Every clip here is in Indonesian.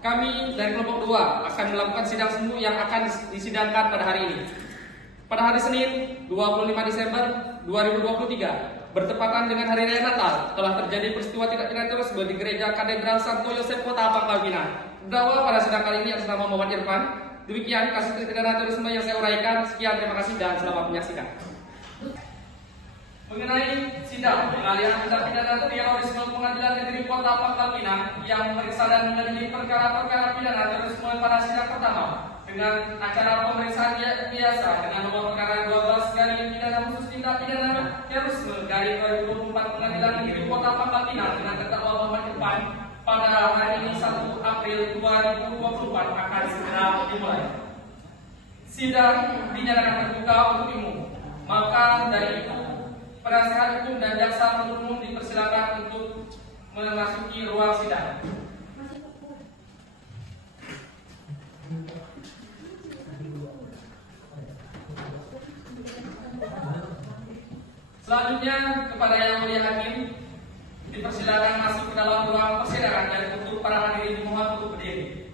Kami dari kelompok 2 akan melakukan sidang semu yang akan disidangkan pada hari ini. Pada hari Senin 25 Desember 2023 bertepatan dengan Hari Raya Natal telah terjadi peristiwa tindak pidana terorisme di Gereja Katedral Santo Yosef Kota Pangkal Pinang. Terdakwa pada sidang kali ini atas nama Muhammad Irfan. Demikian kasus tindak pidana terorisme yang saya uraikan. Sekian, terima kasih dan selamat menyaksikan. Mengenai sidang pengalihan tindak pidana terorisme Pengadilan Negeri Kota Pangkal Pinang yang memeriksa dan mengadili perkara-perkara pidana terorisme pada sidang pertama dengan acara pemeriksaan biasa dengan nomor perkara 12 garing pidana khusus tindak pidana terorisme garing 2024 Pengadilan Negeri Kota Pangkal Pinang dengan terdakwa Muhammad Irfan pada hari ini 1 April 2024 akan segera dimulai. Sidang dinyatakan terbuka untuk umum. Maka dari itu penasihat hukum dan jaksa penuntut umum dipersilakan untuk memasuki ruang sidang. Selanjutnya kepada Yang Mulia Hakim dipersilakan masuk ke dalam ruang persidangan dan untuk para hadirin dimohon untuk berdiri.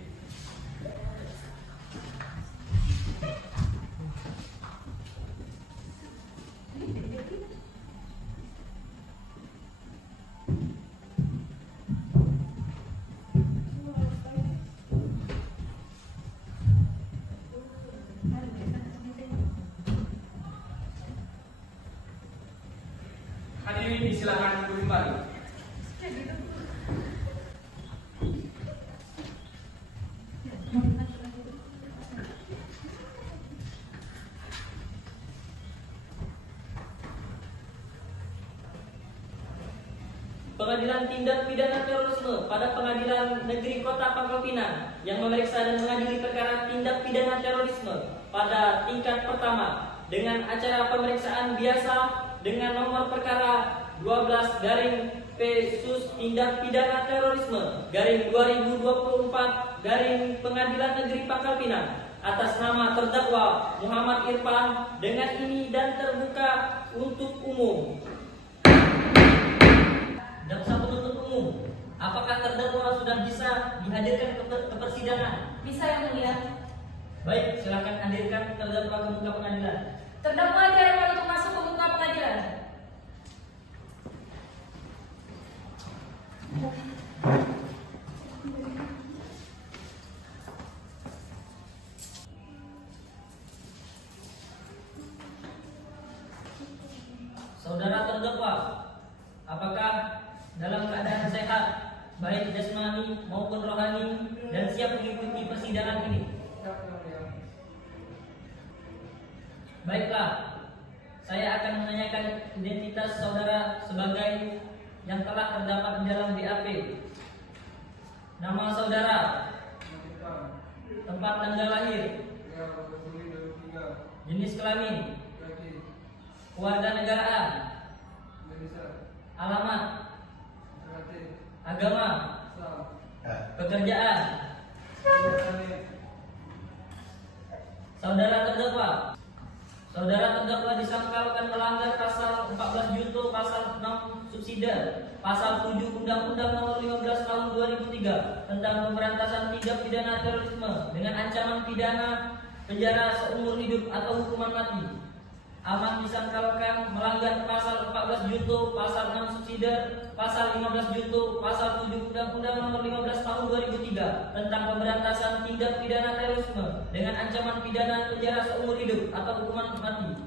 Hadirin disilakan duduk kembali. Pengadilan Tindak Pidana Terorisme pada Pengadilan Negeri Kota Pangkal Pinang yang memeriksa dan mengadili perkara tindak pidana terorisme pada tingkat pertama dengan acara pemeriksaan biasa dengan nomor perkara 12 garing P sus tindak pidana terorisme garing 2024 garing Pengadilan Negeri Pangkal Pinang atas nama terdakwa Muhammad Irfan dengan ini dan terbuka untuk umum. Jaksa penuntut umum, apakah terdakwa sudah bisa dihadirkan ke persidangan? Bisa, Yang Mulia. Baik, silakan hadirkan terdakwa ke muka pengadilan. Terdakwa diharapkan untuk masuk ke muka pengadilan. Saudara terdakwa, apakah dalam keadaan sehat, baik jasmani maupun rohani, dan siap mengikuti persidangan ini? Baiklah, saya akan menanyakan identitas saudara sebagai yang telah terdapat di dalam BAP. Nama saudara, tempat tanggal lahir, jenis kelamin, kewarganegaraan, alamat, agama, pekerjaan. Saudara terdakwa disangkakan melanggar pasal 14 junto, pasal 6 subsidiar, pasal 7 Undang-Undang Nomor 15 Tahun 2003 tentang pemberantasan tindak pidana terorisme dengan ancaman pidana penjara seumur hidup atau hukuman mati. Aman disangkakan melanggar pasal 14 junto, pasal 6 subsidiar, pasal 15 junto, pasal 7 Undang-Undang Nomor 15 Tahun 2003 tentang pemberantasan tindak pidana terorisme dengan ancaman pidana penjara seumur hidup atau hukuman mati.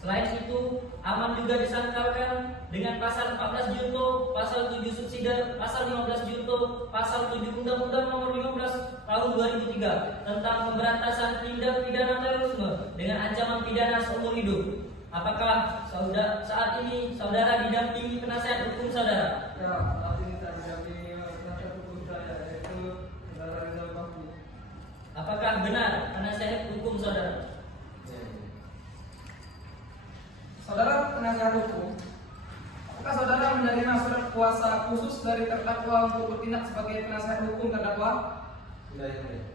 Selain itu, Aman juga disangkakan dengan pasal 14 junto, pasal 7 subsidiar, pasal 15 junto, pasal 7 Undang-Undang Nomor 15 Tahun 2003 tentang pemberantasan tindak pidana terorisme dengan ancaman pidana seumur hidup. Apakah saat ini saudara didampingi penasihat hukum saudara? Ya, saat ini saya didampingi penasihat hukum saya, yaitu saudara Rizal Bakti. Apakah benar penasihat hukum saudara? Saudara penasihat hukum, apakah saudara menerima surat kuasa khusus dari terdakwa untuk bertindak sebagai penasihat hukum terdakwa? Tidak.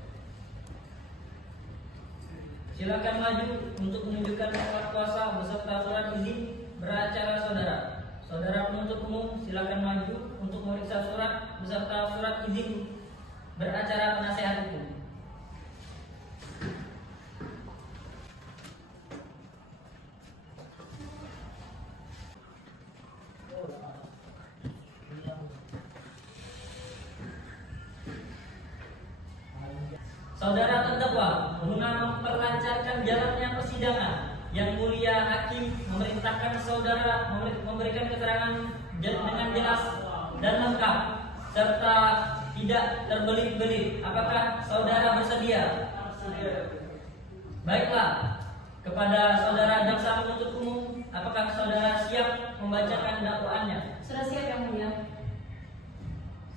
Silakan maju untuk menunjukkan surat kuasa beserta surat izin beracara saudara. Saudara penuntut umum, silakan maju untuk memeriksa surat beserta surat izin Beracara penasihat hukum. Saudara terdakwa, guna memperlancarkan jalannya persidangan, Yang Mulia Hakim memerintahkan saudara memberikan keterangan dengan jelas dan lengkap serta tidak terbelit-belit. Apakah saudara bersedia? Baiklah, kepada saudara jaksa penuntut umum, apakah saudara siap membacakan dakwaannya? Sudah siap Yang Mulia.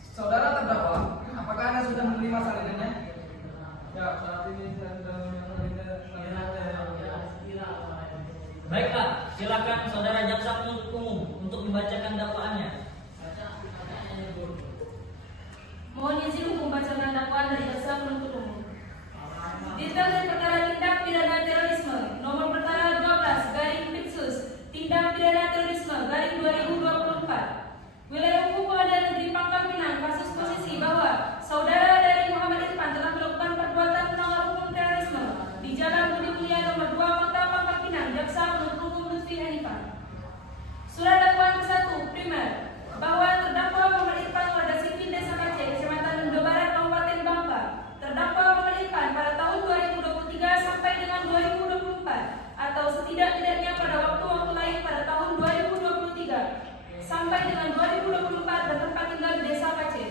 Saudara terdakwa, apakah Anda sudah menerima salinannya? Ya, saat ini saya sudah menerima salinannya. Baiklah, silakan saudara jaksa penuntut umum untuk membacakan dakwaannya. Mohon izin untuk membacakan dakwaan dari jaksa penuntut umum. Detail dari perkara tindak pidana terorisme nomor perkara 12/Pitsus tindak pidana terorisme (2024). Wilayah hukum Pengadilan Negeri Pangkal Pinang kasus posisi bahwa saudara dari Muhammad Irfan telah melakukan perbuatan melanggar hukum terorisme di Jalan Budi Mulia nomor 2 Kota Pangkal Pinang. Jaksa penuntut umum Lutfi Hanifah. Surat dakwaan ke-1 primer bahwa terdakwa Muhammad Irfan warga sipil Desa Aceh, Kecamatan Indo Barat, Kabupaten Bangka. Terdakwa Muhammad Irfan pada tahun 2023 sampai dengan 2024 atau setidak-tidaknya pada waktu-waktu lain pada tahun 2023 sampai dengan 2024 bertempat tinggal di Desa Aceh.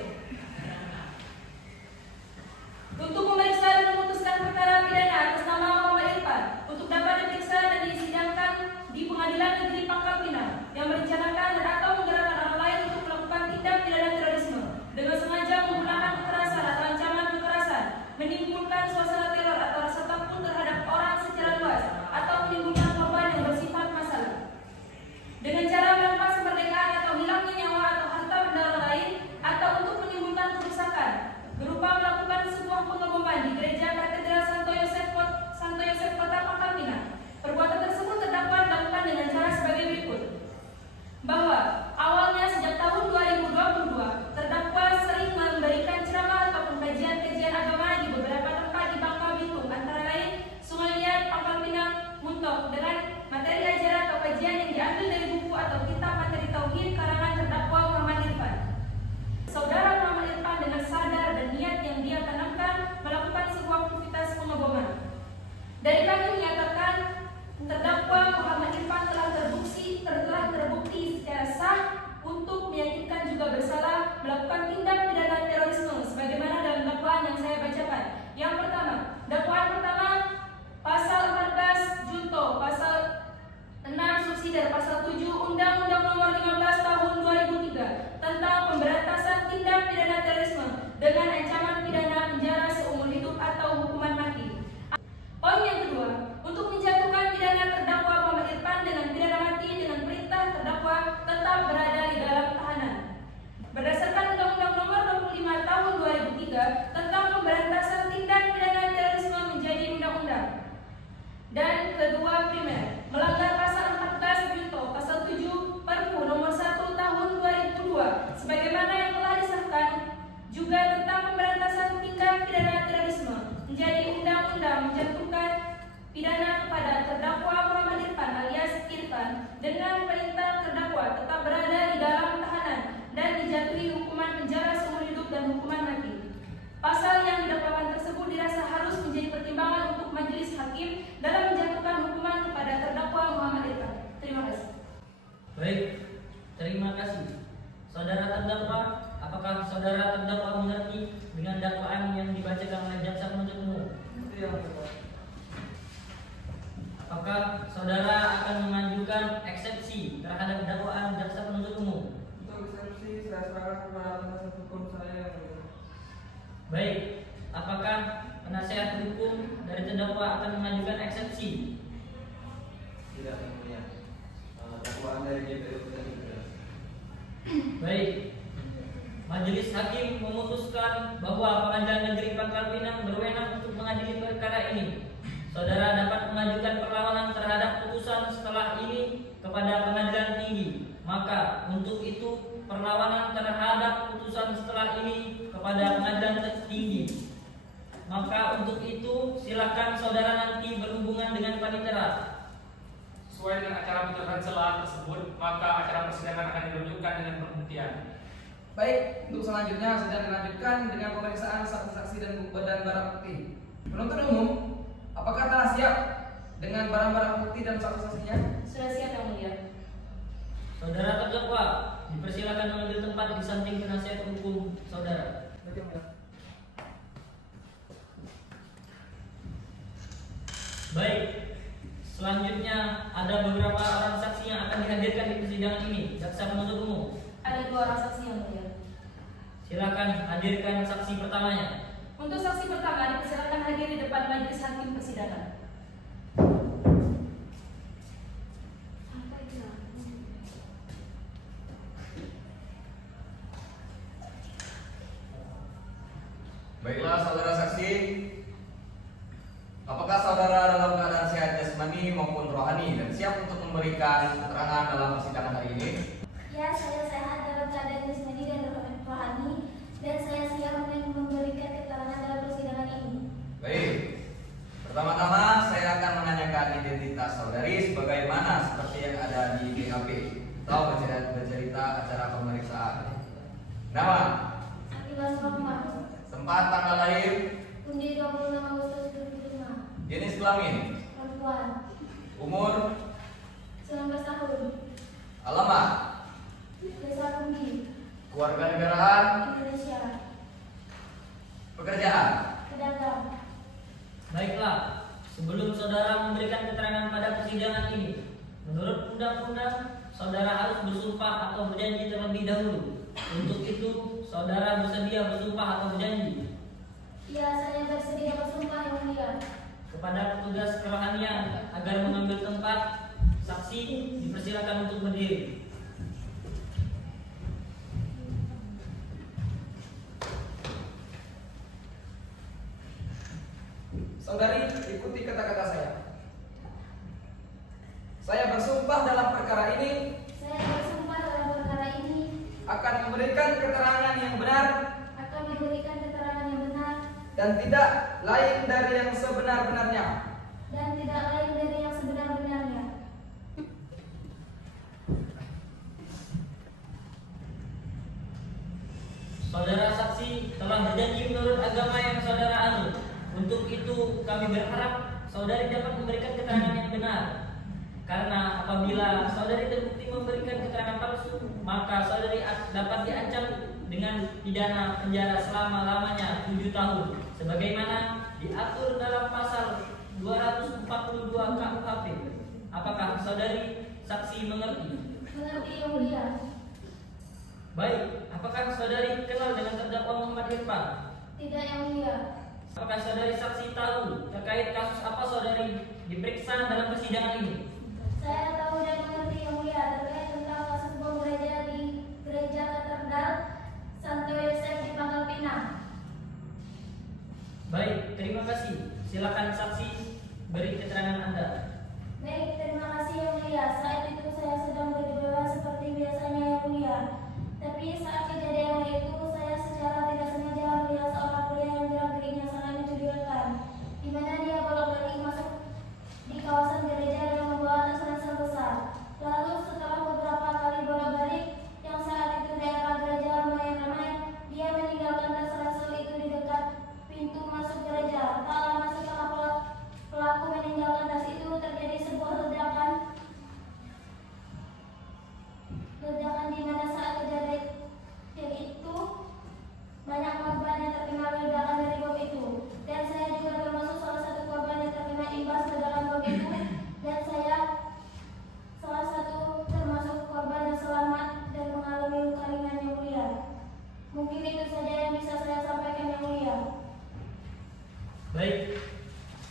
Untuk memeriksa dan memutuskan perkara pidana atas nama Muhammad Irfan untuk dapat diperiksa dan disidangkan di Pengadilan Negeri Pangkal Pinang yang merencanakan dan atau menggerakkan orang lain untuk melakukan tindak pidana terorisme dengan sengaja menggunakan kekerasan atau ancaman kekerasan, menimbulkan suasana teror atau rasa takut terhadap orang secara luas atau menimbulkan korban yang bersifat masalah dengan cara merampas kemerdekaan atau hilangnya nyawa atau harta benda orang lain atau untuk menimbulkan kerusakan berupa melakukan sebuah pengeboman di gereja Katedral Santo Yosef Kota Pangkal Pinang. Perbuatan tersebut terdakwa dilakukan dengan cara sebagai berikut. Bahwa awalnya sejak tahun 2022 terdakwa sering memberikan ceramah ataupun kajian-kajian agama di beberapa tempat di Bangka Belitung, antara lain Sungai Liat, Pangkal Pinang, Muntok, dengan materi ajaran atau kajian yang diambil dari buku atau kitab materi tauhid karangan terdakwa Muhammad Irfan. Saudara Muhammad Irfan dengan sadar dan niat yang dia tanamkan melakukan sebuah aktivitas pengeboman. Dari kami menyatakan terdakwa Muhammad Irfan telah terbukti secara sah untuk meyakinkan juga bersalah melakukan tindak pidana terorisme sebagaimana dalam dakwaan yang saya bacakan. Yang pertama, dakwaan pertama pasal 14 junto, pasal 6 subsidiar, pasal 7 Undang-Undang Nomor 15 Tahun 2003 tentang pemberantasan tindak pidana terorisme dengan ancaman pidana penjara seumur hidup atau hukuman mati. Poin yang kedua, untuk menjatuhkan pidana terdakwa Muhammad Irfan dengan pidana mati dengan perintah terdakwa tetap berada di dalam tahanan. Berdasarkan Undang-Undang Nomor 25 Tahun 2003 tentang pemberantasan tindak pidana terorisme menjadi undang-undang. Dan kedua primer, melanggar pasal 14 junto, pasal 7 Perpu Nomor 1 Tahun 2002 sebagaimana yang telah disahkan juga tentang pemberantasan tindak pidana terorisme menjadi undang-undang menjatuhkan pidana kepada terdakwa Muhammad Irfan alias Irfan dengan perintah terdakwa tetap berada di dalam tahanan dan dijatuhi hukuman penjara seumur hidup dan hukuman mati. Pasal yang didakwakan tersebut dirasa harus menjadi pertimbangan untuk majelis hakim dalam menjatuhkan hukuman kepada terdakwa Muhammad Irfan. Terima kasih. Baik, terima kasih. Saudara terdakwa, apakah saudara terdakwa mengerti dengan dakwaan yang dibacakan oleh jaksa penuntut umum? Apakah saudara akan mengajukan eksepsi terhadap dakwaan jaksa penuntut umum? Untuk eksepsi saya serahkan kepada penasihat hukum saya. Baik, apakah penasihat hukum dari terdakwa akan mengajukan eksepsi? Tidak, yang mulia. Dakwaan dari JPU tadi tidak. Baik, majelis hakim memutuskan bahwa Pengadilan Negeri Pangkal Pinang berwenang untuk mengadili perkara ini. Saudara dapat mengajukan perlawanan terhadap putusan setelah ini kepada Pengadilan Tinggi. Maka untuk itu perlawanan terhadap putusan setelah ini kepada Pengadilan Tinggi Maka untuk itu silakan saudara nanti berhubungan dengan panitera. Sesuai dengan acara putusan sela tersebut, maka acara persidangan akan dilanjutkan dengan pembuktian. Baik, untuk selanjutnya sidang dilanjutkan dengan pemeriksaan saksi-saksi dan barang bukti. Penuntut umum, apakah telah siap dengan barang-barang bukti dan saksi-saksinya? Sudah siap yang mulia. Saudara terdakwa dipersilakan mengambil tempat di samping penasihat hukum saudara. Baik, selanjutnya ada beberapa orang saksi yang akan dihadirkan di persidangan ini. Jaksa penuntut umum, Ada 2 orang saksi yang mulia. silakan hadirkan saksi pertamanya. Untuk saksi pertama dipersilakan hadir di depan majelis hakim persidangan. Baiklah saudara saksi, apakah saudara dalam keadaan sehat jasmani maupun rohani dan siap untuk memberikan keterangan dalam persidangan hari ini? Ya, saya sehat dalam keadaan jasmani dan rohani, dan saya siap memberikan keterangan dalam persidangan ini. Baik, pertama-tama saya akan menanyakan identitas saudari sebagaimana seperti yang ada di BAP atau bercerita acara pemeriksaan. Nama, Akilas Rahma, tempat tanggal lahir, Undi 26 Agustus 2005, jenis kelamin, perempuan, umur, 19 tahun, alamat, Desa Undi, keluarga negaraan, Indonesia, pekerjaan. pedagang. Baiklah, sebelum saudara memberikan keterangan pada persidangan ini, menurut undang-undang, saudara harus bersumpah atau berjanji terlebih dahulu. Untuk itu, saudara bersedia bersumpah atau berjanji Ya, saya bersedia bersumpah yang mulia. kepada petugas kerohanian agar mengambil tempat. Saksi dipersilakan untuk berdiri. Saudari, ikuti kata-kata saya. Saya bersumpah dalam perkara ini Saya bersumpah dalam perkara ini akan memberikan keterangan yang benar akan memberikan keterangan yang benar dan tidak lain dari yang sebenar-benarnya. dan tidak lain dari yang sebenar-benarnya. Saudara saksi telah berjanji menurut agama yang saudara anut. Untuk itu kami berharap saudari dapat memberikan keterangan yang benar. Karena apabila saudari terbukti memberikan keterangan palsu, maka saudari dapat diancam dengan pidana penjara selama-lamanya 7 tahun, sebagaimana diatur dalam pasal 242 KUHP. Apakah saudari saksi mengerti? Mengerti yang mulia. Baik, apakah saudari kenal dengan terdakwa Muhammad Irfan? Tidak yang mulia. Apakah saudari saksi tahu terkait kasus apa saudari diperiksa dalam persidangan ini? Saya tahu dan mengerti yang mulia terkait tentang kasus bom gereja di Gereja Katedral Santo Yosef di Pangkal Pinang. Baik, terima kasih. Silakan saksi beri keterangan Anda. Baik, terima kasih yang mulia. Saat itu saya sedang berdoa seperti biasanya yang mulia. Tapi saat kejadian itu saya secara tidak sengaja melihat seorang pria yang gerak-geriknya sangat mencurigakan, di mana dia bolak-balik masuk di kawasan gereja dengan membawa tas ransel besar. Lalu setelah beberapa kali bolak-balik yang saat itu daerah gereja lumayan ramai, dia meninggalkan tas ransel itu di dekat pintu masuk gereja. Tak lama setelah pelaku meninggalkan tas itu, terjadi sebuah ledakan di mana saat kejadian itu banyak korban yang terkena ledakan dari bom itu, dan saya juga termasuk salah satu korban yang terkena imbas ledakan bom itu, dan saya salah satu termasuk korban yang selamat dan mengalami luka ringan yang mulia. Mungkin itu saja yang bisa saya sampaikan yang mulia. Baik,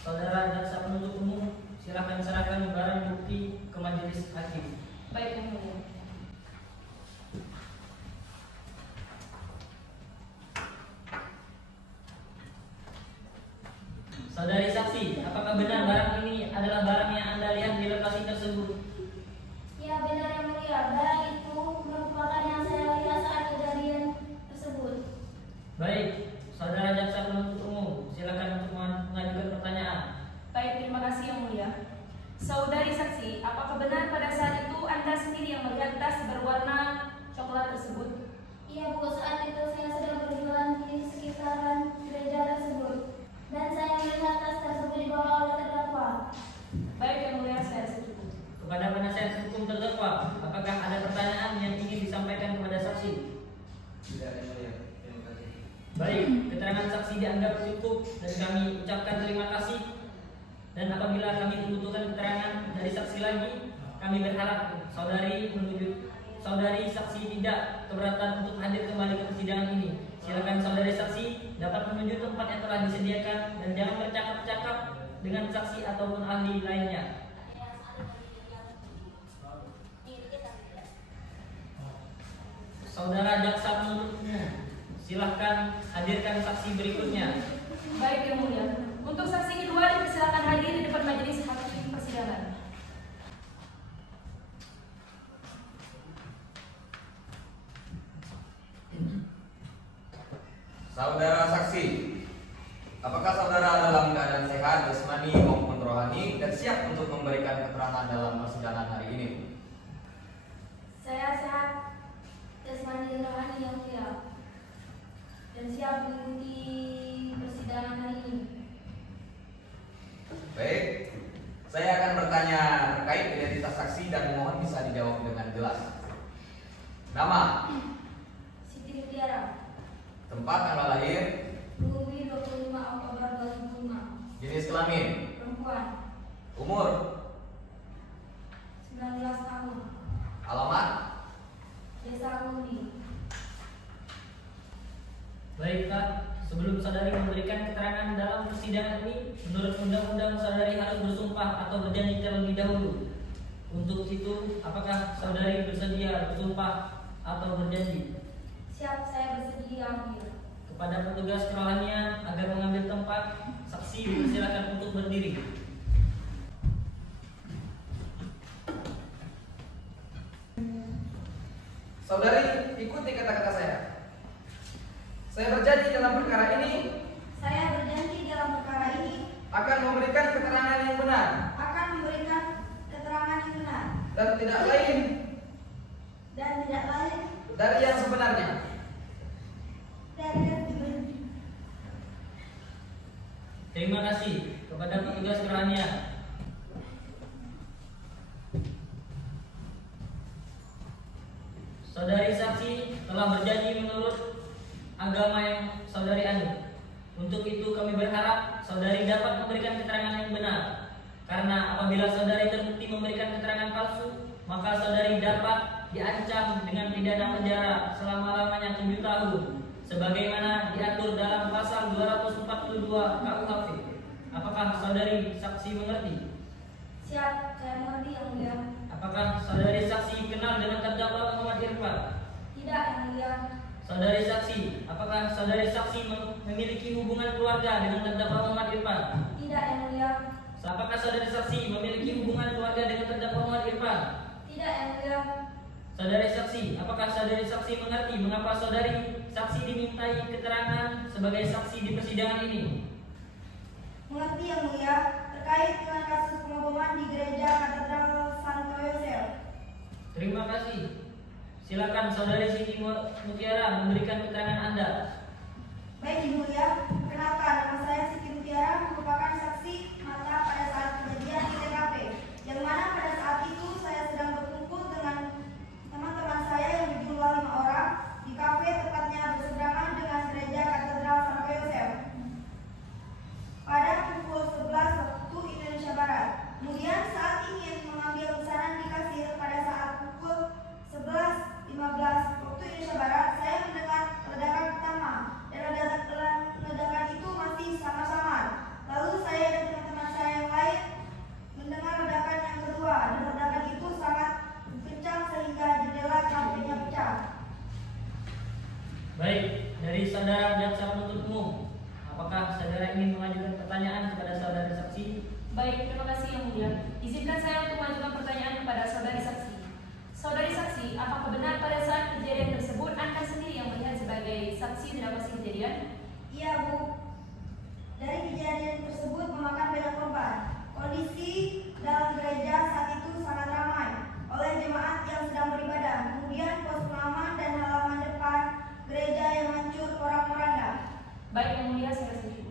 saudara jaksa penuntut umum, silakan serahkan barang bukti ke majelis hakim. Baik yang mulia. Saudari saksi, apakah benar barang ini adalah barang yang Anda lihat di lokasi tersebut? Ya, benar yang mulia. Barang itu merupakan yang saya lihat saat kejadian tersebut. Baik, saudara jaksa penuntut umum, silakan apakah ada pertanyaan yang ingin disampaikan kepada saksi? Tidak, Yang Mulia. Terima kasih. Baik, keterangan saksi dianggap cukup dan kami ucapkan terima kasih. Dan apabila kami membutuhkan keterangan dari saksi lagi, kami berharap saudari saksi tidak keberatan untuk hadir kembali ke persidangan ini. Silakan saudari saksi dapat menuju tempat yang telah disediakan dan jangan bercakap-cakap dengan saksi ataupun ahli lainnya. Saudara jaksa penuntut umum, silahkan hadirkan saksi berikutnya. Baik, Yang Mulia. Untuk saksi kedua dipersilakan hadir di depan majelis hakim persidangan. Saudara saksi, apakah saudara dalam keadaan sehat, jasmani maupun rohani dan siap untuk memberikan keterangan dalam persidangan hari ini? Saya sehat jasmani dan rohani yang mulia dan siap mengikuti persidangan hari ini. Baik, saya akan bertanya terkait identitas saksi dan mohon bisa dijawab dengan jelas. Nama, Siti Mutiara, tempat tanggal lahir, Bumi 25 Oktober 2005, jenis kelamin, perempuan, umur, 19 tahun, alamat. Desa Ngundi. Baik Pak, sebelum saudari memberikan keterangan dalam persidangan ini, menurut undang-undang saudari harus bersumpah atau berjanji terlebih dahulu. Untuk itu, apakah saudari bersedia bersumpah atau berjanji? Siap, saya bersedia, Yang Mulia. Kepada petugas kerohanian agar mengambil tempat, saksi dipersilakan untuk berdiri. Saudari, ikuti kata-kata saya. Saya berjanji dalam perkara ini Saya berjanji dalam perkara ini akan memberikan keterangan yang benar akan memberikan keterangan yang benar dan tidak lain dari yang sebenarnya. Terima kasih kepada petugas kerohanian. Saudari saksi telah berjanji menurut agama yang saudari anut. Untuk itu kami berharap saudari dapat memberikan keterangan yang benar. Karena apabila saudari terbukti memberikan keterangan palsu, maka saudari dapat diancam dengan pidana penjara selama-lamanya 7 tahun, sebagaimana diatur dalam pasal 242 KUHP. Apakah saudari saksi mengerti? Siap, saya mengerti, Yang Mulia. Apakah saudari saksi kenal dengan terdakwa Muhammad Irfan? Tidak, Yang Mulia. Saudari saksi, apakah saudari saksi memiliki hubungan keluarga dengan terdakwa Muhammad Irfan? Tidak, Yang Mulia. Apakah saudari saksi memiliki hubungan keluarga dengan terdakwa Muhammad Irfan? Tidak, Yang Mulia. Saudari saksi, apakah saudari saksi mengerti mengapa saudari saksi dimintai keterangan sebagai saksi di persidangan ini? Mengerti, Yang Mulia, terkait dengan kasus pengeboman di gereja Katedral Santo Yosef. Terima kasih. Silakan saudari Siti Mutiara memberikan keterangan Anda. Baik, Ibu Mulia, perkenalkan, nama saya Siti Mutiara, merupakan saksi mata pada saat kejadian di TKP, yang mana pada saat itu saya sedang berkumpul dengan teman-teman saya yang berjumlah 5 orang di kafe, tepatnya berseberangan dengan gereja Katedral Santo Yosef pada pukul 11 waktu Indonesia Barat. Kemudian saat ingin mengambil pesanan di kasir pada saat pukul 11.15 waktu Indonesia Barat, saya mendengar ledakan pertama dan ledakan itu masih samar-samar. Lalu saya dan teman-teman saya yang lain mendengar ledakan yang kedua dan ledakan itu sangat kencang sehingga jendela kafenya pecah. Baik, dari saudara jaksa penuntut umum, apakah saudara ingin mengajukan pertanyaan kepada saudara saksi? Baik, terima kasih Yang Mulia. Izinkan saya untuk mengajukan pertanyaan kepada saudari saksi. Saudari saksi, apakah benar pada saat kejadian tersebut Anda sendiri yang melihat sebagai saksi dalam kejadian? Iya, Bu. Dari kejadian tersebut memakan banyak korban. Kondisi dalam gereja saat itu sangat ramai oleh jemaat yang sedang beribadah. Kemudian pos pengaman dan halaman depan gereja yang hancur porak-poranda. Baik, Yang Mulia, saya setuju.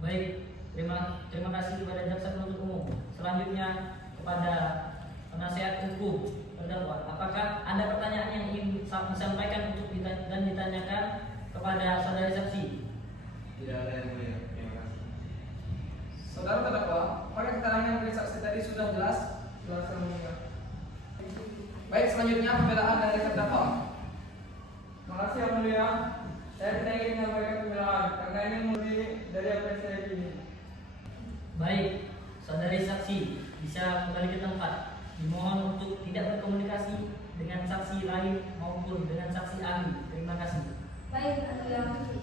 Baik, terima kasih kepada jaksa penuntut umum. Selanjutnya kepada penasihat hukum. terdakwa. Apakah ada pertanyaan yang ingin disampaikan untuk dan ditanyakan kepada saudari saksi? Tidak ada yang mulia. Terima kasih. Saudara terdakwa, apakah keterangan dari saksi tadi sudah jelas? Jelas yang mulia. Baik, selanjutnya pembelaan dari terdakwa. Makasih yang mulia. Saya tidak ingin menyampaikan pembelaan karena ini murni dari apa yang saya yakini. Baik, saudari saksi bisa kembali ke tempat. Dimohon untuk tidak berkomunikasi dengan saksi lain maupun dengan saksi ahli. Terima kasih. Baik, yang mulia.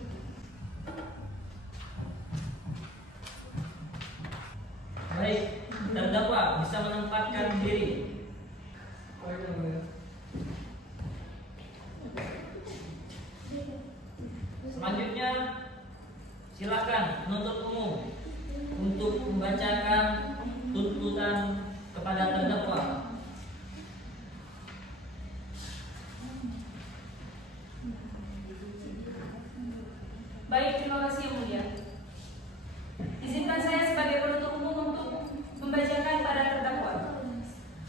Baik, terdakwa bisa menempatkan diri. Baik yang mulia. Selanjutnya, silakan penuntut umum untuk membacakan tuntutan kepada terdakwa. Baik, terima kasih yang mulia. Izinkan saya sebagai penuntut umum untuk membacakan pada terdakwa.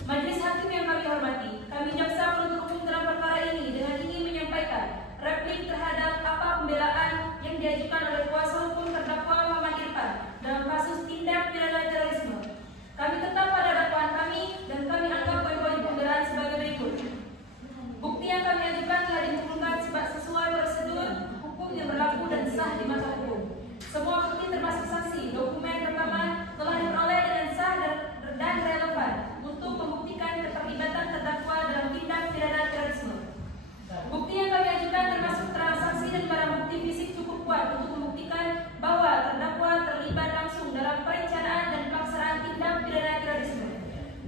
Majelis hakim yang kami hormati, kami jaksa penuntut umum dalam perkara ini dengan ingin menyampaikan replik terhadap apa pembelaan yang diajukan oleh kuasa hukum terdakwa Muhammad Irfan dalam kasus tindak pidana terorisme. Kami tetap pada dakwaan kami dan kami anggap poin-poin pembelaan sebagai berikut. Bukti yang kami ajukan telah dikumpulkan sesuai prosedur hukum yang berlaku dan sah di mata hukum. Semua bukti termasuk saksi, dokumen rekaman telah diperoleh dengan sah dan relevan untuk membuktikan keterlibatan terdakwa dalam tindak pidana terorisme. Bukti yang kami ajukan termasuk keterangan saksi dan barang bukti fisik cukup kuat untuk membuktikan bahwa terdakwa terlibat langsung dalam perencanaan dan pelaksanaan tindak pidana terorisme.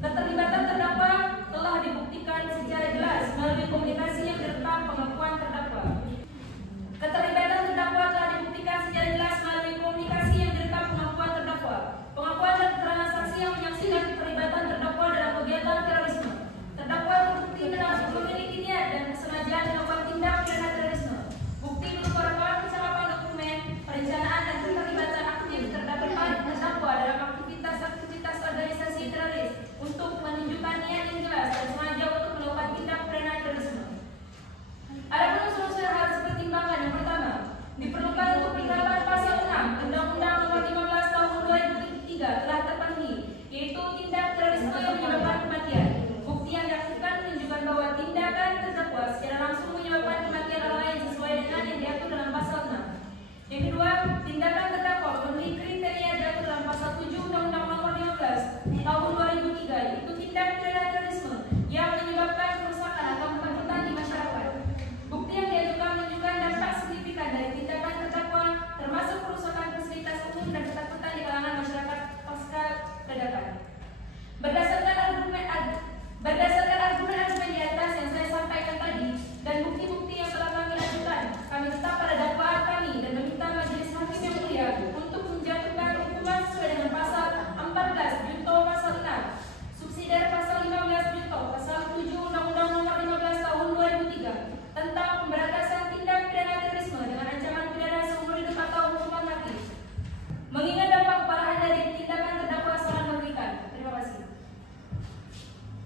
Keterlibatan terdakwa telah dibuktikan secara jelas melalui komunikasi yang direkam pengakuan terdakwa. Keterlibatan terdakwa telah dibuktikan secara jelas melalui komunikasi yang direkam pengakuan terdakwa. Pengakuan dan keterangan saksi yang menyaksikan keterlibatan terdakwa dalam kegiatan terorisme. Terdakwa terbukti memiliki niat dan kesengajaan melakukan tindak pidana terorisme. Bukti berupa rekaman percakapan dokumen, perencanaan dan keterlibatan aktif terdapat terdakwa dalam aktivitas organisasi teroris untuk menunjukkan niat yang jelas dan sengaja untuk melakukan tindak pidana terorisme. Adapun unsur-unsur yang harus dipertimbangkan, yang pertama, diperlukan untuk penerapan pasal 6 Undang-Undang Nomor 15 Tahun 2003 telah terpenuhi, yaitu tindak terorisme yang menyebabkan kematian. Bukti yang diaktifkan menunjukkan bahwa tindakan terdakwa secara langsung menyebabkan kematian orang lain sesuai dengan yang diatur dalam pasal 6. Yang kedua, tindakan terdakwa memenuhi kriteria diatur dalam pasal 7 Undang-Undang Nomor 15 Tahun 2003, yaitu tindak pidana terorisme yang menyebabkan kerusakan atau ketakutan di masyarakat. Bukti yang diajukan menunjukkan dampak signifikan dari tindakan terdakwa, termasuk kerusakan fasilitas umum dan ketakutan di kalangan masyarakat pasca ledakan. Berdasarkan argumen di atas yang saya sampaikan tadi dan bukti-bukti yang telah kami ajukan, kami tetap pada dakwaan kami dan meminta majelis hakim yang mulia untuk menjatuhkan hukuman sesuai dengan pasal 14 junto pasal 6, subsidiar pasal 15 junto pasal 7 Undang-Undang Nomor 15 Tahun 2003 tentang pemberantasan tindak pidana terorisme dengan ancaman pidana seumur hidup atau hukuman mati. Mengingat dampak keparahan dari tindakan terdakwa sangat merugikan. Terima kasih.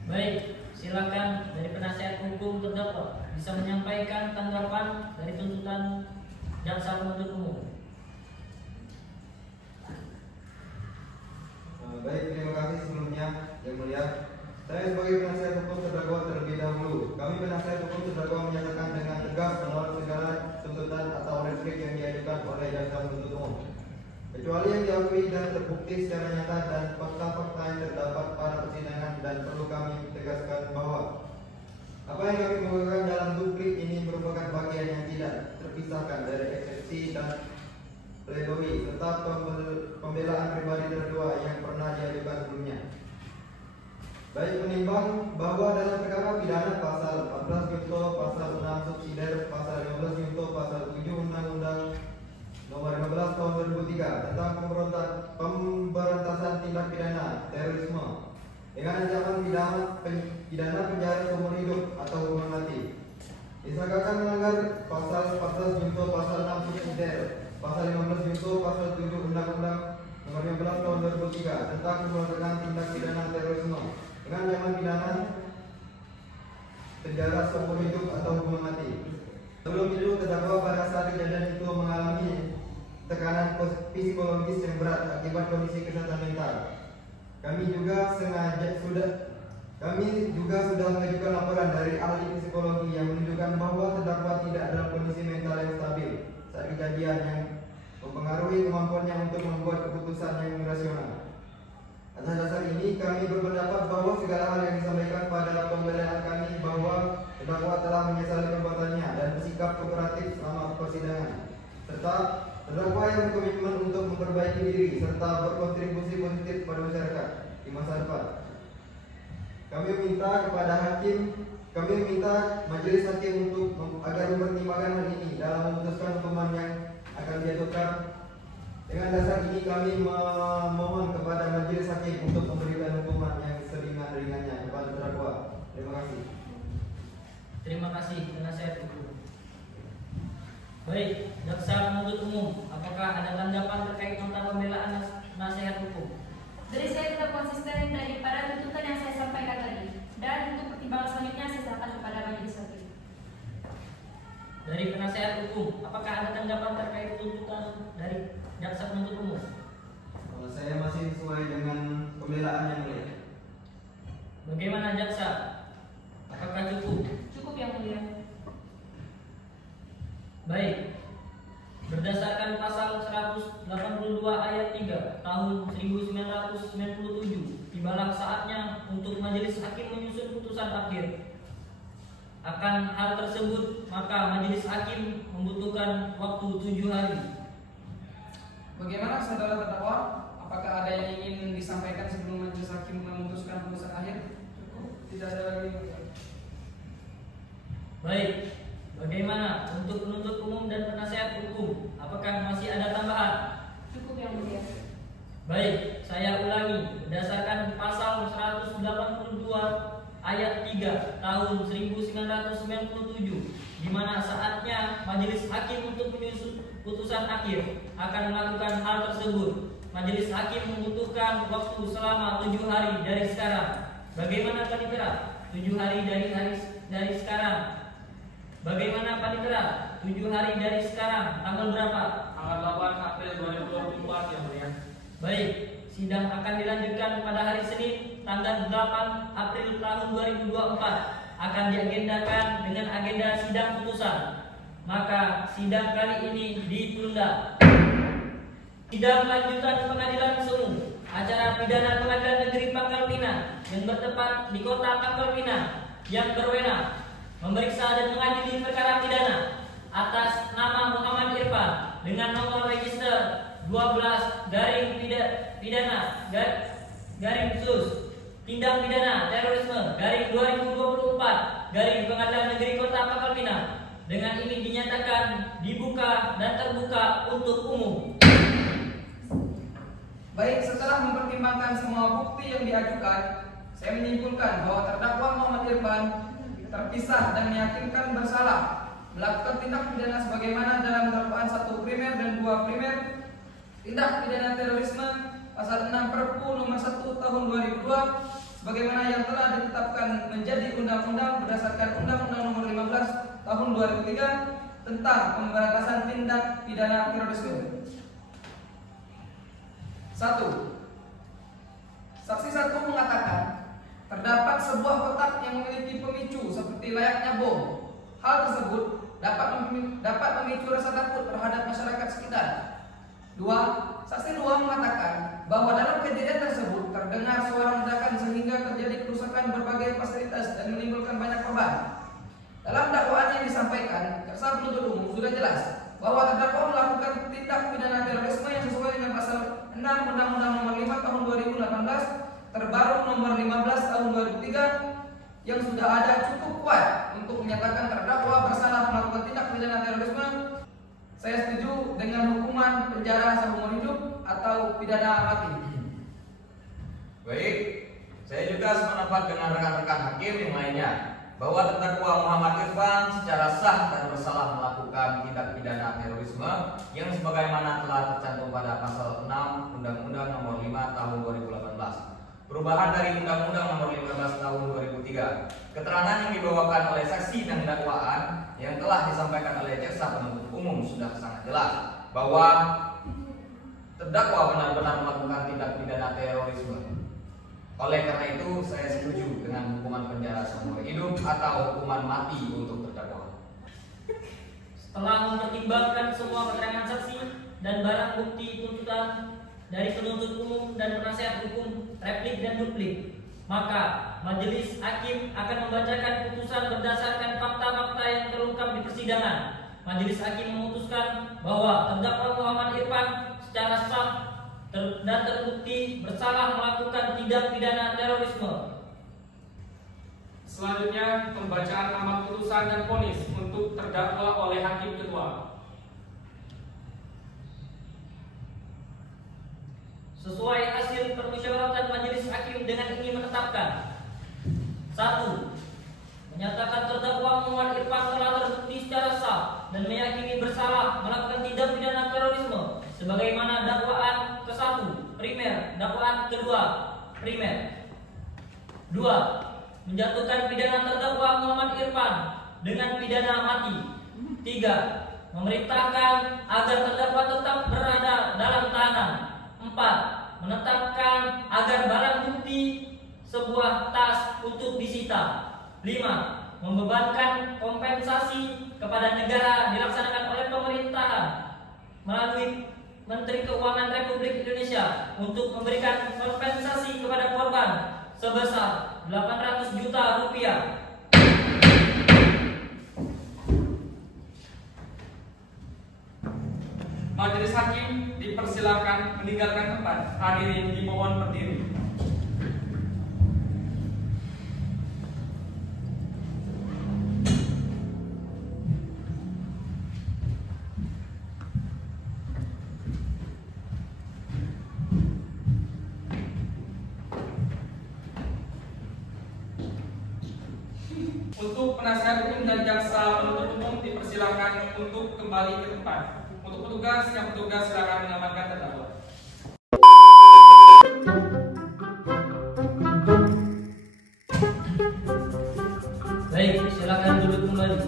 Baik, silakan dari penasihat hukum terdakwa bisa menyampaikan tanggapan dari tuntutan jaksa penuntut umum. Baik, terima kasih sebelumnya yang mulia. Saya sebagai penasihat hukum terdakwa terlebih dahulu. Kami penasihat hukum terdakwa menyatakan dengan tegas menolak segala tuntutan atau replik yang diajukan oleh jaksa penuntut umum, kecuali yang diakui dan terbukti secara nyata dan fakta-fakta yang terdapat pada persidangan, dan perlu kami tegaskan bahwa apa yang kami kemukakan dalam duplik ini merupakan bagian yang tidak terpisahkan dari eksepsi dan pledoi serta pembelaan pribadi terdakwa yang pernah diajukan sebelumnya. Baik, menimbang bahwa dalam perkara pidana pasal 14 junto pasal 6 subsidiar pasal 15 junto pasal 7 Undang-Undang Nomor 15 Tahun 2003 tentang pemberantasan tindak pidana terorisme dengan ancaman pidana penjara seumur hidup atau hukuman mati, disangkakan melanggar pasal 14 junto pasal 6 subsidiar pasal 15 junto pasal 7 Undang-Undang Nomor 15 Tahun 2003 tentang pemberantasan tindak pidana terorisme dengan ancaman pidana penjara seumur hidup atau hukuman mati. Sebelum itu, terdakwa pada saat kejadian itu mengalami tekanan psikologis yang berat akibat kondisi kesehatan mental. Kami juga sudah mengajukan laporan dari ahli psikologi yang menunjukkan bahwa terdakwa tidak dalam kondisi mental yang stabil saat kejadian yang mempengaruhi kemampuannya untuk membuat keputusan yang rasional. Atas dasar ini, kami berpendapat bahwa segala hal yang disampaikan pada pembelaan kami bahwa terdakwa telah menyesali perbuatannya dan bersikap kooperatif selama persidangan, serta terdakwa yang berkomitmen untuk memperbaiki diri serta berkontribusi positif pada masyarakat di masa depan. Kami meminta majelis hakim untuk agar mempertimbangkan hal ini dalam memutuskan hukuman yang akan dijatuhkan. Dengan dasar ini kami memohon kepada majelis hakim untuk memberikan hukuman yang seringan-ringannya kepada terdakwa. Terima kasih. Terima kasih penasihat hukum. Baik, jaksa penuntut umum, apakah ada tanggapan terkait nota pembelaan nasihat hukum? Dari saya tetap konsisten daripada tuntutan yang saya sampaikan tadi, dan untuk pertimbangan selanjutnya saya serahkan kepada majelis hakim. Dari penasihat hukum, apakah ada tanggapan terkait tuntutan dari jaksa penuntut umum? Kalau saya masih sesuai dengan pembelaan yang mulia. Bagaimana jaksa? Apakah cukup? Cukup yang mulia. Baik. Berdasarkan pasal 182 ayat 3 tahun 1997, tibalah saatnya untuk majelis hakim menyusun putusan akhir. Akan hal tersebut, maka majelis hakim membutuhkan waktu 7 hari. Bagaimana saudara terdakwa? Apakah ada yang ingin disampaikan sebelum majelis hakim memutuskan putusan akhir? Tidak ada lagi. Baik. Bagaimana untuk penuntut umum dan penasihat hukum? Apakah masih ada tambahan? Cukup yang mulia. Baik, saya ulangi. Berdasarkan pasal 182 ayat 3 tahun 1997, di mana saatnya majelis hakim untuk menyusun putusan akhir akan melakukan hal tersebut. Majelis hakim membutuhkan waktu selama 7 hari dari sekarang. Bagaimana Panitera? 7 hari dari sekarang. Bagaimana Panitera? 7 hari dari sekarang. Tanggal berapa? Tanggal 8 April 2024 yang mulia. Baik, sidang akan dilanjutkan pada hari Senin tanggal 8 April tahun 2024. Akan diagendakan dengan agenda sidang putusan. Maka sidang kali ini ditunda. Sidang lanjutan pengadilan sumum acara pidana Pengadilan Negeri Pangkal Pinang yang bertempat di kota Pangkal Pinang yang berwenang memeriksa dan mengadili perkara pidana atas nama Muhammad Irfan dengan nomor register 12-pidana-sus tindak pidana terorisme /2024 Pengadilan Negeri Kota Pangkal Pinang. Dengan ini dinyatakan dibuka dan terbuka untuk umum. Baik, setelah mempertimbangkan semua bukti yang diajukan, saya menyimpulkan bahwa terdakwa Muhammad Irfan terpisah dan meyakinkan bersalah melakukan tindak pidana sebagaimana dalam dakwaan 1 primer dan 2 primer tindak pidana terorisme pasal 6 Perpu nomor 1 tahun 2002 sebagaimana yang telah ditetapkan menjadi undang-undang berdasarkan Undang-Undang nomor 15 tahun 2003 tentang pemberantasan tindak pidana terorisme. 1. Saksi 1 mengatakan terdapat sebuah kotak yang memiliki pemicu seperti layaknya bom. Hal tersebut dapat memicu rasa takut terhadap masyarakat sekitar. 2. Saksi 2 mengatakan bahwa dalam kejadian tersebut terdengar suara ledakan sehingga terjadi kerusakan berbagai fasilitas dan menimbulkan banyak korban. Dalam dakwaan yang disampaikan, jaksa penuntut umum sudah jelas bahwa terdakwa melakukan tindak pidana terorisme yang sesuai dengan pasal 6 Undang-Undang nomor 5 tahun 2018 terbaru nomor 15 tahun 2003 yang sudah ada cukup kuat untuk menyatakan terdakwa bersalah melakukan tindak pidana terorisme. Saya setuju dengan hukuman penjara seumur hidup atau pidana mati. Baik, saya juga sependapat dengan rekan-rekan hakim yang lainnya bahwa terdakwa Muhammad Irfan secara sah dan bersalah melakukan tindak pidana terorisme yang sebagaimana telah tercantum pada pasal 6 Undang-Undang nomor 5 tahun 2018. perubahan dari Undang-Undang Nomor 15 Tahun 2003. Keterangan yang dibawakan oleh saksi dan dakwaan yang telah disampaikan oleh jaksa penuntut umum sudah sangat jelas bahwa terdakwa benar-benar melakukan tindak pidana terorisme. Oleh karena itu, saya setuju dengan hukuman penjara seumur hidup atau hukuman mati untuk terdakwa. Setelah mempertimbangkan semua keterangan saksi dan barang bukti tuntutan dari penuntut umum dan penasihat hukum replik dan duplik, maka majelis hakim akan membacakan putusan berdasarkan fakta-fakta yang terungkap di persidangan. Majelis hakim memutuskan bahwa terdakwa Muhammad Irfan secara sah dan terbukti bersalah melakukan tindak pidana terorisme. Selanjutnya, pembacaan amar putusan dan vonis untuk terdakwa oleh hakim ketua. Sesuai hasil permusyawaratan majelis hakim dengan ini menetapkan: 1. Menyatakan terdakwa Muhammad Irfan telah terbukti secara sah dan meyakini bersalah melakukan tindak pidana terorisme sebagaimana dakwaan ke-1 primer, dakwaan kedua primer. 2. Menjatuhkan pidana terdakwa Muhammad Irfan dengan pidana mati. 3. Memerintahkan agar terdakwa tetap berada dalam tahanan. 4. Menetapkan agar barang bukti sebuah tas untuk disita. 5. Membebankan kompensasi kepada negara dilaksanakan oleh pemerintahan melalui Menteri Keuangan Republik Indonesia untuk memberikan kompensasi kepada korban sebesar 800 juta rupiah. Majelis hakim dipersilakan meninggalkan tempat. Hadirin dimohon berdiri. Untuk penasihat hukum dan jaksa penuntut umum dipersilakan untuk kembali ke tempat. Untuk petugas yang bertugas silakan mengamankan terdakwa. Baik, silakan duduk kembali.